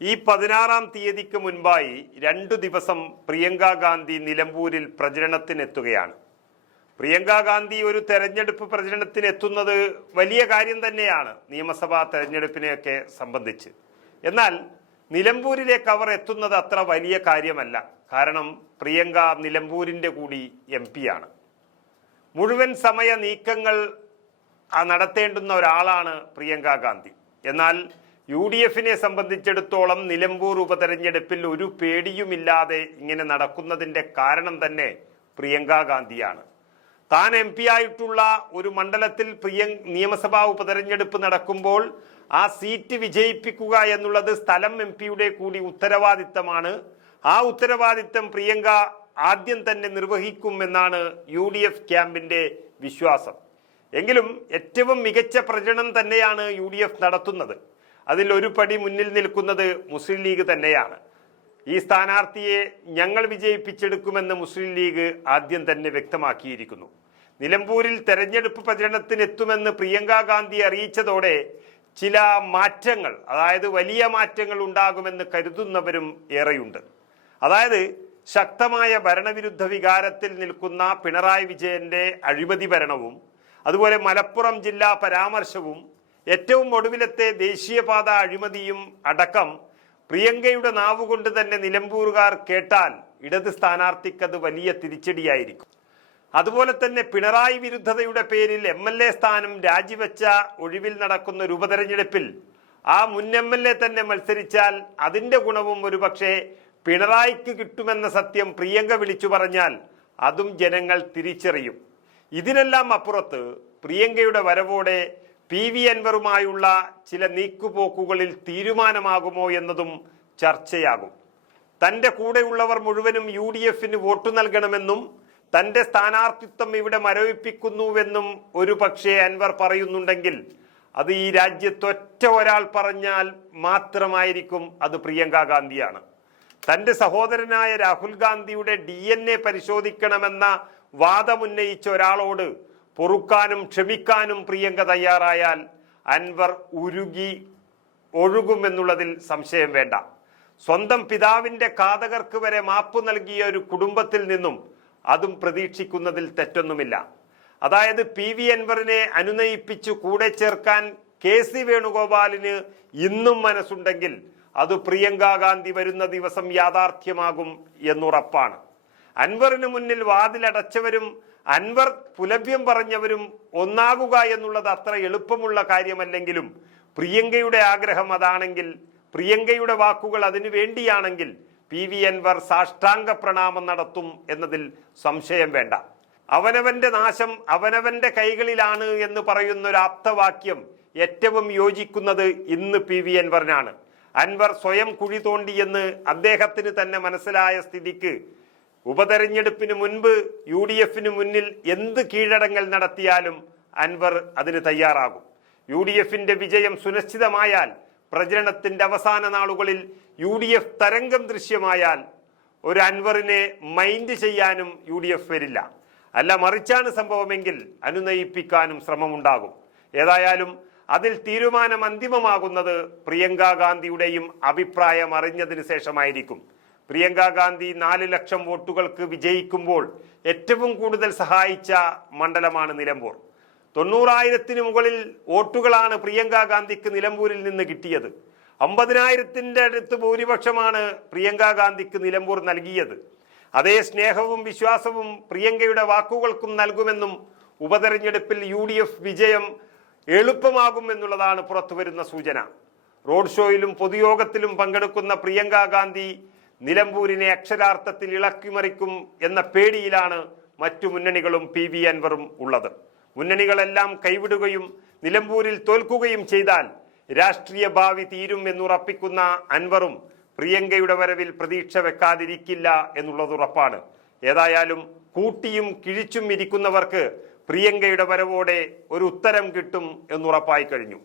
ഈ പതിനാറാം തീയതിക്ക് മുൻപായി രണ്ടു ദിവസം പ്രിയങ്ക ഗാന്ധി നിലമ്പൂരിൽ പ്രചരണത്തിനെത്തുകയാണ്. പ്രിയങ്ക ഗാന്ധി ഒരു തെരഞ്ഞെടുപ്പ് പ്രചരണത്തിന് എത്തുന്നത് വലിയ കാര്യം തന്നെയാണ് നിയമസഭാ തെരഞ്ഞെടുപ്പിനെയൊക്കെ സംബന്ധിച്ച്. എന്നാൽ നിലമ്പൂരിലേക്ക് അവർ എത്തുന്നത് അത്ര വലിയ കാര്യമല്ല. കാരണം പ്രിയങ്ക നിലമ്പൂരിന്റെ കൂടി എം ആണ് മുഴുവൻ സമയ നീക്കങ്ങൾ നടത്തേണ്ടുന്ന ഒരാളാണ് പ്രിയങ്ക ഗാന്ധി. എന്നാൽ യു ഡി എഫിനെ സംബന്ധിച്ചിടത്തോളം നിലമ്പൂർ ഉപതെരഞ്ഞെടുപ്പിൽ ഒരു പേടിയുമില്ലാതെ ഇങ്ങനെ നടക്കുന്നതിന്റെ കാരണം തന്നെ പ്രിയങ്ക ഗാന്ധിയാണ്. താൻ എം പി ആയിട്ടുള്ള ഒരു മണ്ഡലത്തിൽ പ്രിയ നിയമസഭാ ഉപതെരഞ്ഞെടുപ്പ് നടക്കുമ്പോൾ ആ സീറ്റ് വിജയിപ്പിക്കുക എന്നുള്ളത് സ്ഥലം എം പിയുടെ കൂടി ഉത്തരവാദിത്തമാണ്. ആ ഉത്തരവാദിത്തം പ്രിയങ്ക ആദ്യം തന്നെ നിർവഹിക്കുമെന്നാണ് യു ഡി എഫ് ക്യാമ്പിന്റെ വിശ്വാസം. എങ്കിലും ഏറ്റവും മികച്ച പ്രചരണം തന്നെയാണ് യു ഡി എഫ് നടത്തുന്നത്. അതിൽ ഒരു പടി മുന്നിൽ നിൽക്കുന്നത് മുസ്ലിം ലീഗ് തന്നെയാണ്. ഈ സ്ഥാനാർത്ഥിയെ ഞങ്ങൾ വിജയിപ്പിച്ചെടുക്കുമെന്ന് മുസ്ലിം ലീഗ് ആദ്യം തന്നെ വ്യക്തമാക്കിയിരിക്കുന്നു. നിലമ്പൂരിൽ തെരഞ്ഞെടുപ്പ് പ്രചരണത്തിനെത്തുമെന്ന് പ്രിയങ്ക ഗാന്ധി അറിയിച്ചതോടെ ചില മാറ്റങ്ങൾ അതായത് വലിയ മാറ്റങ്ങൾ ഉണ്ടാകുമെന്ന് കരുതുന്നവരും ഏറെയുണ്ട്. അതായത് ശക്തമായ ഭരണവിരുദ്ധ വികാരത്തിൽ നിൽക്കുന്ന പിണറായി വിജയന്റെ അഴിമതി ഭരണവും അതുപോലെ മലപ്പുറം ജില്ലാ പരാമർശവും ഏറ്റവും ഒടുവിലത്തെ ദേശീയപാത അഴിമതിയും അടക്കം പ്രിയങ്കയുടെ നാവുകൊണ്ട് തന്നെ നിലമ്പൂറുകാർ കേട്ടാൽ ഇടത് സ്ഥാനാർത്ഥിക്കത് വലിയ തിരിച്ചടിയായിരിക്കും. അതുപോലെ തന്നെ പിണറായി വിരുദ്ധതയുടെ പേരിൽ എം എൽ എ സ്ഥാനം രാജിവെച്ച ഒഴിവിൽ നടക്കുന്ന ഒരു ഉപതെരഞ്ഞെടുപ്പിൽ ആ മുൻ എം എൽ എ തന്നെ മത്സരിച്ചാൽ അതിന്റെ ഗുണവും ഒരുപക്ഷെ പിണറായിക്ക് കിട്ടുമെന്ന സത്യം പ്രിയങ്ക വിളിച്ചു പറഞ്ഞാൽ അതും ജനങ്ങൾ തിരിച്ചറിയും. ഇതിനെല്ലാം അപ്പുറത്ത് പ്രിയങ്കയുടെ വരവോടെ പി വി അൻവറുമായുള്ള ചില നീക്കുപോക്കുകളിൽ തീരുമാനമാകുമോ എന്നതും ചർച്ചയാകും. തന്റെ കൂടെയുള്ളവർ മുഴുവനും യു ഡി എഫിന് വോട്ടു നൽകണമെന്നും തന്റെ സ്ഥാനാർത്ഥിത്വം ഇവിടെ മരവിപ്പിക്കുന്നുവെന്നും ഒരു പക്ഷേ അൻവർ പറയുന്നുണ്ടെങ്കിൽ അത് ഈ രാജ്യത്ത് ഒറ്റ ഒരാൾ പറഞ്ഞാൽ മാത്രമായിരിക്കും അത് പ്രിയങ്ക ഗാന്ധിയാണ്. തന്റെ സഹോദരനായ രാഹുൽ ഗാന്ധിയുടെ ഡി പരിശോധിക്കണമെന്ന വാദമുന്നയിച്ച ഒരാളോട് പൊറുക്കാനും ക്ഷമിക്കാനും പ്രിയങ്ക തയ്യാറായാൽ അൻവർ ഉരുകി ഒഴുകുമെന്നുള്ളതിൽ സംശയം വേണ്ട. സ്വന്തം പിതാവിന്റെ കാതകർക്ക് വരെ മാപ്പ് നൽകിയ ഒരു കുടുംബത്തിൽ നിന്നും അതും പ്രതീക്ഷിക്കുന്നതിൽ തെറ്റൊന്നുമില്ല. അതായത് പി വി അൻവറിനെ അനുനയിപ്പിച്ചു കൂടെ ചേർക്കാൻ കെ സി വേണുഗോപാലിന് ഇന്നും മനസ്സുണ്ടെങ്കിൽ അത് പ്രിയങ്ക ഗാന്ധി വരുന്ന ദിവസം യാഥാർത്ഥ്യമാകും എന്നുറപ്പാണ്. അൻവറിന് മുന്നിൽ വാതിലടച്ചവരും അൻവർ പുലഭ്യം പറഞ്ഞവരും ഒന്നാകുക എന്നുള്ളത് അത്ര എളുപ്പമുള്ള കാര്യമല്ലെങ്കിലും പ്രിയങ്കയുടെ ആഗ്രഹം അതാണെങ്കിൽ പ്രിയങ്കയുടെ വാക്കുകൾ അതിനു വേണ്ടിയാണെങ്കിൽ പി വി അൻവർ സാഷ്ടാംഗ പ്രണാമം നടത്തും എന്നതിൽ സംശയം വേണ്ട. അവനവന്റെ നാശം അവനവന്റെ കൈകളിലാണ് എന്ന് പറയുന്ന ഒരു ആപ്തവാക്യം ഏറ്റവും യോജിക്കുന്നത് ഇന്ന് പി വി അൻവറിനാണ്. അൻവർ സ്വയം കുഴി തോണ്ടിയെന്ന് അദ്ദേഹത്തിന് തന്നെ മനസ്സിലായ സ്ഥിതിക്ക് ഉപതെരഞ്ഞെടുപ്പിന് മുൻപ് യു ഡി എഫിന് മുന്നിൽ എന്ത് കീഴടങ്ങൾ നടത്തിയാലും അൻവർ അതിന് തയ്യാറാകും. യു ഡി എഫിന്റെ വിജയം സുനിശ്ചിതമായാൽ പ്രചരണത്തിന്റെ അവസാന നാളുകളിൽ യു ഡി എഫ് തരംഗം ദൃശ്യമായാൽ ഒരു അൻവറിനെ മൈൻഡ് ചെയ്യാനും യു ഡി എഫ് വരില്ല. അല്ല മറിച്ചാണ് സംഭവമെങ്കിൽ അനുനയിപ്പിക്കാനും ശ്രമമുണ്ടാകും. ഏതായാലും അതിൽ തീരുമാനം അന്തിമമാകുന്നത് പ്രിയങ്ക ഗാന്ധിയുടെയും അഭിപ്രായം അറിഞ്ഞതിന് ശേഷമായിരിക്കും. പ്രിയങ്ക ഗാന്ധി നാല് ലക്ഷം വോട്ടുകൾക്ക് വിജയിക്കുമ്പോൾ ഏറ്റവും കൂടുതൽ സഹായിച്ച മണ്ഡലമാണ് നിലമ്പൂർ. തൊണ്ണൂറായിരത്തിന് മുകളിൽ വോട്ടുകളാണ് പ്രിയങ്ക ഗാന്ധിക്ക് നിലമ്പൂരിൽ നിന്ന് കിട്ടിയത്. അമ്പതിനായിരത്തിന്റെ അടുത്ത് ഭൂരിപക്ഷമാണ് പ്രിയങ്ക ഗാന്ധിക്ക് നിലമ്പൂർ നൽകിയത്. അതേ സ്നേഹവും വിശ്വാസവും പ്രിയങ്കയുടെ വാക്കുകൾക്കും നൽകുമെന്നും ഉപതെരഞ്ഞെടുപ്പിൽ യു ഡി എഫ് വിജയം എളുപ്പമാകും എന്നുള്ളതാണ് പുറത്തുവരുന്ന സൂചന. റോഡ് ഷോയിലും പൊതുയോഗത്തിലും പങ്കെടുക്കുന്ന പ്രിയങ്ക ഗാന്ധി നിലമ്പൂരിനെ അക്ഷരാർത്ഥത്തിൽ ഇളക്കിമറിക്കും എന്ന പേടിയിലാണ് മറ്റു മുന്നണികളും പി വി അൻവറും ഉള്ളത്. മുന്നണികളെല്ലാം കൈവിടുകയും നിലമ്പൂരിൽ തോൽക്കുകയും ചെയ്താൽ രാഷ്ട്രീയ ഭാവി തീരും എന്നുറപ്പിക്കുന്ന അൻവറും പ്രിയങ്കയുടെ വരവിൽ പ്രതീക്ഷ വെക്കാതിരിക്കില്ല എന്നുള്ളത് ഉറപ്പാണ്. ഏതായാലും കൂട്ടിയും കിഴിച്ചും ഇരിക്കുന്നവർക്ക് പ്രിയങ്കയുടെ വരവോടെ ഒരു ഉത്തരം കിട്ടും എന്നുറപ്പായി കഴിഞ്ഞു.